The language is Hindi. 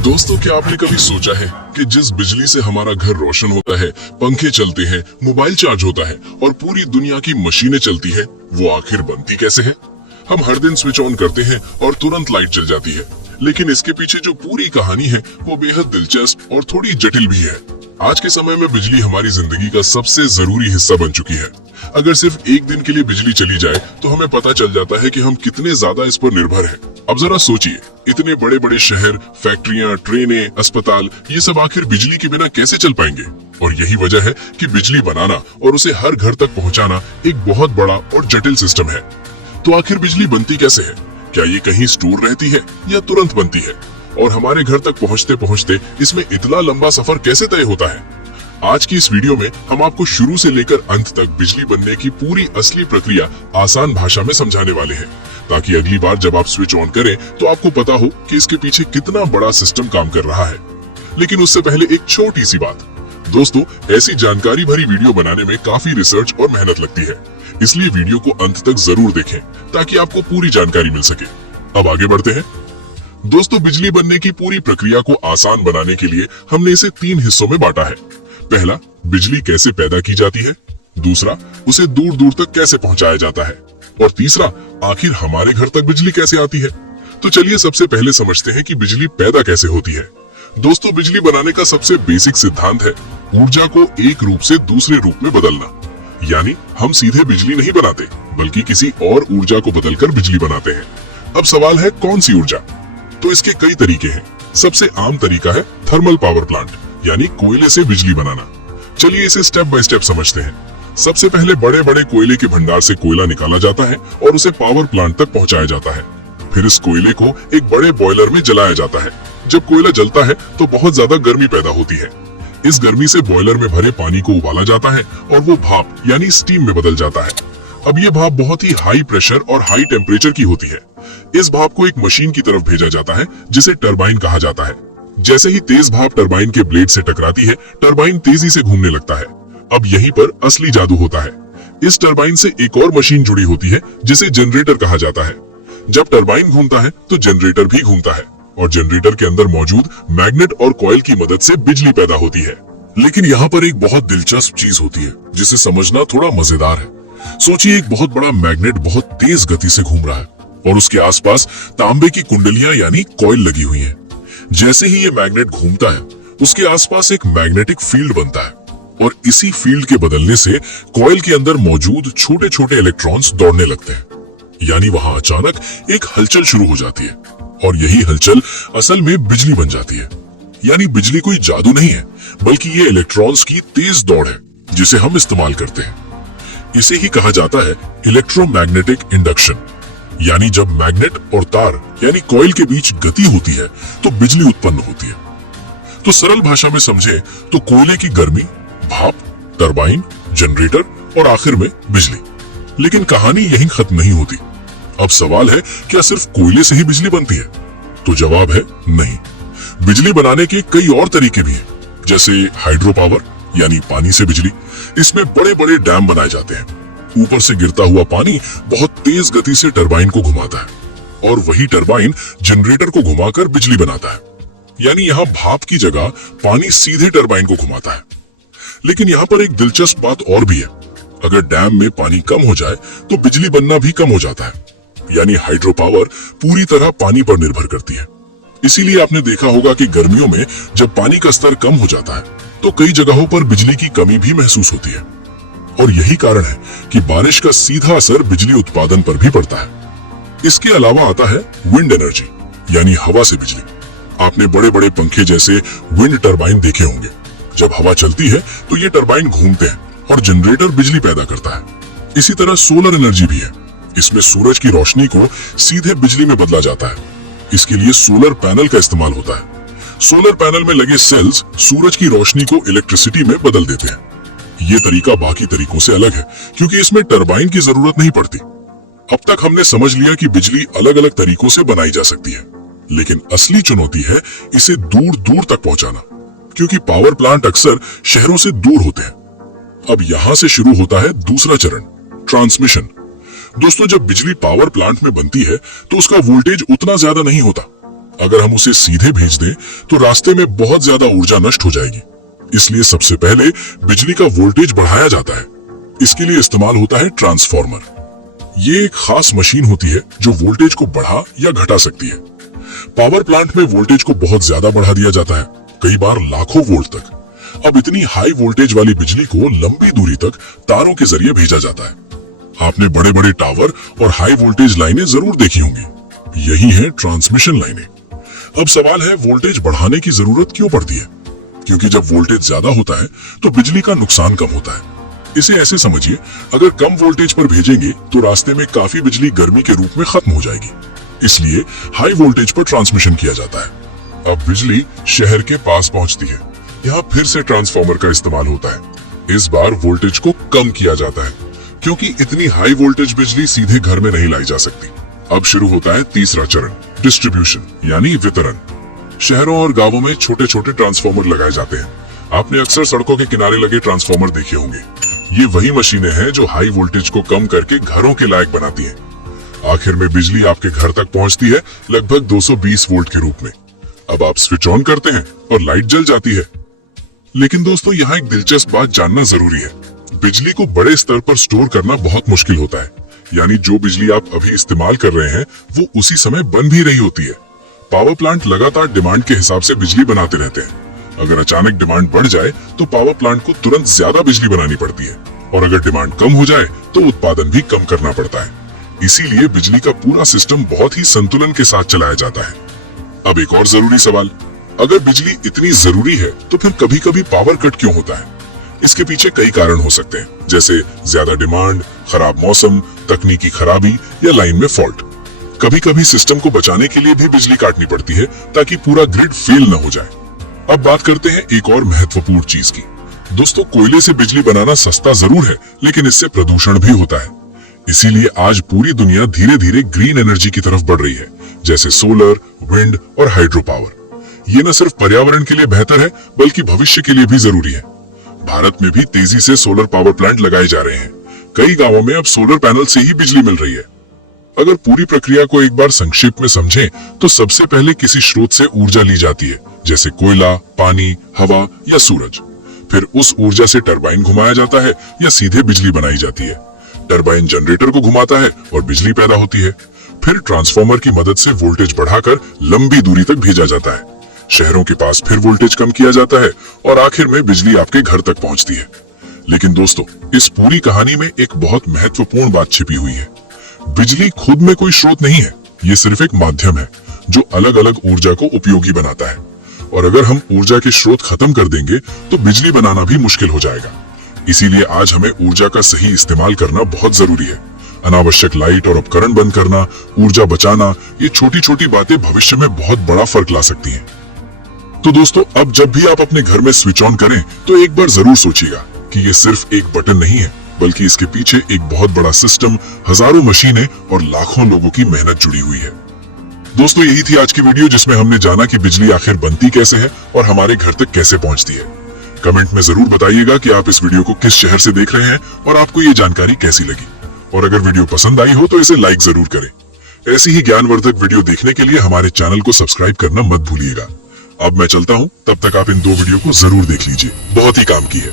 दोस्तों, क्या आपने कभी सोचा है कि जिस बिजली से हमारा घर रोशन होता है, पंखे चलते हैं, मोबाइल चार्ज होता है और पूरी दुनिया की मशीनें चलती है, वो आखिर बनती कैसे है? हम हर दिन स्विच ऑन करते हैं और तुरंत लाइट जल जाती है, लेकिन इसके पीछे जो पूरी कहानी है वो बेहद दिलचस्प और थोड़ी जटिल भी है। आज के समय में बिजली हमारी जिंदगी का सबसे जरूरी हिस्सा बन चुकी है। अगर सिर्फ एक दिन के लिए बिजली चली जाए तो हमें पता चल जाता है कि हम कितने ज्यादा इस पर निर्भर हैं। अब जरा सोचिए, इतने बड़े बड़े शहर, फैक्ट्रियां, ट्रेनें, अस्पताल, ये सब आखिर बिजली के बिना कैसे चल पाएंगे? और यही वजह है कि बिजली बनाना और उसे हर घर तक पहुंचाना एक बहुत बड़ा और जटिल सिस्टम है। तो आखिर बिजली बनती कैसे है? क्या ये कहीं स्टोर रहती है या तुरंत बनती है? और हमारे घर तक पहुंचते पहुंचते इसमें इतना लंबा सफर कैसे तय होता है? आज की इस वीडियो में हम आपको शुरू से लेकर अंत तक बिजली बनने की पूरी असली प्रक्रिया आसान भाषा में समझाने वाले हैं, ताकि अगली बार जब आप स्विच ऑन करें तो आपको पता हो कि इसके पीछे कितना बड़ा सिस्टम काम कर रहा है। लेकिन उससे पहले एक छोटी सी बात। दोस्तों, ऐसी जानकारी भरी वीडियो बनाने में काफी रिसर्च और मेहनत लगती है, इसलिए वीडियो को अंत तक जरूर देखें ताकि आपको पूरी जानकारी मिल सके। अब आगे बढ़ते हैं। दोस्तों, बिजली बनने की पूरी प्रक्रिया को आसान बनाने के लिए हमने इसे 3 हिस्सों में बांटा है। पहला, बिजली कैसे पैदा की जाती है। दूसरा, उसे दूर दूर तक कैसे पहुंचाया जाता है। और तीसरा, आखिर हमारे घर तक बिजली कैसे आती है। तो चलिए सबसे पहले समझते हैं कि बिजली पैदा कैसे होती है। दोस्तों, बिजली बनाने का सबसे बेसिक सिद्धांत है ऊर्जा को एक रूप से दूसरे रूप में बदलना। यानी हम सीधे बिजली नहीं बनाते, बल्कि किसी और ऊर्जा को बदलकर बिजली बनाते हैं। अब सवाल है, कौन सी ऊर्जा? तो इसके कई तरीके हैं। सबसे आम तरीका है थर्मल पावर प्लांट, यानी कोयले से बिजली बनाना। चलिए इसे स्टेप बाय स्टेप समझते हैं। सबसे पहले बड़े बड़े कोयले के भंडार से कोयला निकाला जाता है और उसे पावर प्लांट तक पहुंचाया जाता है। फिर इस कोयले को एक बड़े बॉयलर में जलाया जाता है। जब कोयला जलता है तो बहुत ज्यादा गर्मी पैदा होती है। इस गर्मी से बॉयलर में भरे पानी को उबाला जाता है और वो भाप यानी स्टीम में बदल जाता है। अब ये भाप बहुत ही हाई प्रेशर और हाई टेम्परेचर की होती है। इस भाप को एक मशीन की तरफ भेजा जाता है जिसे टरबाइन कहा जाता है। जैसे ही तेज भाप टरबाइन के ब्लेड से टकराती है, टरबाइन तेजी से घूमने लगता है। अब यहीं पर असली जादू होता है। इस टरबाइन से एक और मशीन जुड़ी होती है जिसे जनरेटर कहा जाता है। जब टरबाइन घूमता है तो जनरेटर भी घूमता है और जनरेटर के अंदर मौजूद मैग्नेट और कॉइल की मदद से बिजली पैदा होती है। लेकिन यहाँ पर एक बहुत दिलचस्प चीज होती है जिसे समझना थोड़ा मजेदार है। सोचिए, एक बहुत बड़ा मैग्नेट बहुत तेज गति से घूम रहा है और उसके आसपास तांबे की कुंडलियां यानी कॉइल लगी हुई हैं। जैसे ही ये मैग्नेट घूमता है, उसके आसपास एक मैग्नेटिक फील्ड बनता है और इसी फील्ड के बदलने से कॉइल के अंदर मौजूद छोटे छोटे इलेक्ट्रॉन्स दौड़ने लगते हैं। यानी वहां अचानक एक हलचल शुरू हो जाती है और यही हलचल असल में बिजली बन जाती है। यानी बिजली कोई जादू नहीं है, बल्कि ये इलेक्ट्रॉन्स की तेज दौड़ है जिसे हम इस्तेमाल करते हैं। इसे ही कहा जाता है इलेक्ट्रोमैग्नेटिक इंडक्शन। यानी जब मैग्नेट और तार यानी कॉइल के बीच गति होती है तो बिजली उत्पन्न होती है। तो सरल भाषा में समझे तो कोयले की गर्मी, भाप, टरबाइन, जनरेटर और आखिर में बिजली। लेकिन कहानी यहीं खत्म नहीं होती। अब सवाल है, क्या सिर्फ कोयले से ही बिजली बनती है? तो जवाब है नहीं। बिजली बनाने के कई और तरीके भी हैं, जैसे हाइड्रो पावर यानी पानी से बिजली। इसमें बड़े बड़े डैम बनाए जाते हैं। ऊपर से गिरता हुआ पानी बहुत तेज गति से टरबाइन को घुमाता है और वही टरबाइन जनरेटर को घुमाकर बिजली बनाता है। यानी यहाँ भाप की जगह पानी सीधे टरबाइन को घुमाता है। लेकिन यहाँ पर एक दिलचस्प बात और भी है। अगर डैम में पानी कम हो जाए तो बिजली बनना भी कम हो जाता है। यानी हाइड्रो पावर पूरी तरह पानी पर निर्भर करती है। इसीलिए आपने देखा होगा कि गर्मियों में जब पानी का स्तर कम हो जाता है तो कई जगहों पर बिजली की कमी भी महसूस होती है। और यही कारण है कि बारिश का सीधा असर बिजली उत्पादन पर भी पड़ता है। इसके अलावा आता है विंड एनर्जी यानी हवा से बिजली। आपने बड़े बड़े पंखे जैसे विंड टरबाइन देखे होंगे। जब हवा चलती है तो ये टरबाइन घूमते हैं और जनरेटर बिजली पैदा करता है। इसी तरह सोलर एनर्जी भी है। इसमें सूरज की रोशनी को सीधे बिजली में बदला जाता है। इसके लिए सोलर पैनल का इस्तेमाल होता है। सोलर पैनल में लगे सेल्स सूरज की रोशनी को इलेक्ट्रिसिटी में बदल देते हैं। ये तरीका बाकी तरीकों से अलग है क्योंकि इसमें टरबाइन की जरूरत नहीं पड़ती। अब तक हमने समझ लिया कि बिजली अलग अलग तरीकों से बनाई जा सकती है, लेकिन असली चुनौती है इसे दूर दूर तक पहुंचाना, क्योंकि पावर प्लांट अक्सर शहरों से दूर होते हैं। अब यहाँ से शुरू होता है दूसरा चरण, ट्रांसमिशन। दोस्तों, जब बिजली पावर प्लांट में बनती है तो उसका वोल्टेज उतना ज्यादा नहीं होता। अगर हम उसे सीधे भेज दें तो रास्ते में बहुत ज्यादा ऊर्जा नष्ट हो जाएगी। इसलिए सबसे पहले बिजली का वोल्टेज बढ़ाया जाता है। इसके लिए इस्तेमाल होता है ट्रांसफार्मर। ये एक खास मशीन होती है जो वोल्टेज को बढ़ा या घटा सकती है। पावर प्लांट में वोल्टेज को बहुत ज्यादा बढ़ा दिया जाता है, कई बार लाखों वोल्ट तक। अब इतनी हाई वोल्टेज वाली बिजली को लंबी दूरी तक तारों के जरिए भेजा जाता है। आपने बड़े बड़े टावर और हाई वोल्टेज लाइनें जरूर देखी होंगी। यही है ट्रांसमिशन लाइनें। अब सवाल है, वोल्टेज बढ़ाने की जरूरत क्यों पड़ती है? क्योंकि जब वोल्टेज ज्यादा होता है तो बिजली का नुकसान कम होता है। इसे ऐसे समझिए, अगर कम वोल्टेज पर भेजेंगे तो रास्ते में काफी बिजली गर्मी के रूप में खत्म हो जाएगी। इसलिए हाई वोल्टेज पर ट्रांसमिशन किया जाता है। अब बिजली शहर के पास पहुंचती है। यहाँ फिर से ट्रांसफार्मर का इस्तेमाल होता है। इस बार वोल्टेज को कम किया जाता है, क्योंकि इतनी हाई वोल्टेज बिजली सीधे घर में नहीं लाई जा सकती। अब शुरू होता है तीसरा चरण, डिस्ट्रीब्यूशन यानी वितरण। शहरों और गांवों में छोटे छोटे ट्रांसफार्मर लगाए जाते हैं। आपने अक्सर सड़कों के किनारे लगे ट्रांसफार्मर देखे होंगे। ये वही मशीनें हैं जो हाई वोल्टेज को कम करके घरों के लायक बनाती हैं। आखिर में बिजली आपके घर तक पहुंचती है, लगभग 220 वोल्ट के रूप में। अब आप स्विच ऑन करते हैं और लाइट जल जाती है। लेकिन दोस्तों, यहाँ एक दिलचस्प बात जानना जरूरी है। बिजली को बड़े स्तर पर स्टोर करना बहुत मुश्किल होता है। यानी जो बिजली आप अभी इस्तेमाल कर रहे हैं वो उसी समय बन भी रही होती है। पावर प्लांट लगातार डिमांड के हिसाब से बिजली बनाते रहते हैं। अगर अचानक डिमांड बढ़ जाए तो पावर प्लांट को तुरंत ज्यादा बिजली बनानी पड़ती है, और अगर डिमांड कम हो जाए तो उत्पादन भी कम करना पड़ता है। इसीलिए बिजली का पूरा सिस्टम बहुत ही संतुलन के साथ चलाया जाता है। अब एक और जरूरी सवाल, अगर बिजली इतनी जरूरी है तो फिर कभी कभी पावर कट क्यों होता है? इसके पीछे कई कारण हो सकते हैं, जैसे ज्यादा डिमांड, खराब मौसम, तकनीकी खराबी या लाइन में फॉल्ट। कभी कभी सिस्टम को बचाने के लिए भी बिजली काटनी पड़ती है ताकि पूरा ग्रिड फेल न हो जाए। अब बात करते हैं एक और महत्वपूर्ण चीज की। दोस्तों, कोयले से बिजली बनाना सस्ता जरूर है, लेकिन इससे प्रदूषण भी होता है। इसीलिए आज पूरी दुनिया धीरे धीरे ग्रीन एनर्जी की तरफ बढ़ रही है, जैसे सोलर, विंड और हाइड्रो पावर। ये न सिर्फ पर्यावरण के लिए बेहतर है, बल्कि भविष्य के लिए भी जरूरी है। भारत में भी तेजी से सोलर पावर प्लांट लगाए जा रहे हैं। कई गांवों में अब सोलर पैनल से ही बिजली मिल रही है। अगर पूरी प्रक्रिया को एक बार संक्षेप में समझें तो सबसे पहले किसी स्रोत से ऊर्जा ली जाती है, जैसे कोयला, पानी, हवा या सूरज। फिर उस ऊर्जा से टरबाइन घुमाया जाता है या सीधे बिजली बनाई जाती है। टरबाइन जनरेटर को घुमाता है और बिजली पैदा होती है। फिर ट्रांसफार्मर की मदद से वोल्टेज बढ़ाकर लंबी दूरी तक भेजा जाता है। शहरों के पास फिर वोल्टेज कम किया जाता है और आखिर में बिजली आपके घर तक पहुंचती है। लेकिन दोस्तों, इस पूरी कहानी में एक बहुत महत्वपूर्ण बात छिपी हुई है। बिजली खुद में कोई स्रोत नहीं है, ये सिर्फ एक माध्यम है जो अलग अलग ऊर्जा को उपयोगी बनाता है। और अगर हम ऊर्जा के स्रोत खत्म कर देंगे तो बिजली बनाना भी मुश्किल हो जाएगा। इसीलिए आज हमें ऊर्जा का सही इस्तेमाल करना बहुत जरूरी है। अनावश्यक लाइट और उपकरण बंद करना, ऊर्जा बचाना, ये छोटी छोटी बातें भविष्य में बहुत बड़ा फर्क ला सकती हैं। तो दोस्तों, अब जब भी आप अपने घर में स्विच ऑन करें तो एक बार जरूर सोचिएगा कि ये सिर्फ एक बटन नहीं है, बल्कि इसके पीछे एक बहुत बड़ा सिस्टम, हजारों मशीनें और लाखों लोगों की मेहनत जुड़ी हुई है। दोस्तों, यही थी आज की वीडियो, जिसमें हमने जाना कि बिजली आखिर बनती कैसे है और हमारे घर तक कैसे पहुंचती है। कमेंट में जरूर बताइएगा कि आप इस वीडियो को किस शहर से देख रहे हैं और आपको ये जानकारी कैसी लगी। और अगर वीडियो पसंद आई हो तो इसे लाइक जरूर करें। ऐसी ही ज्ञानवर्धक वीडियो देखने के लिए हमारे चैनल को सब्सक्राइब करना मत भूलिएगा। अब मैं चलता हूँ, तब तक आप इन 2 वीडियो को जरूर देख लीजिए, बहुत ही काम की है।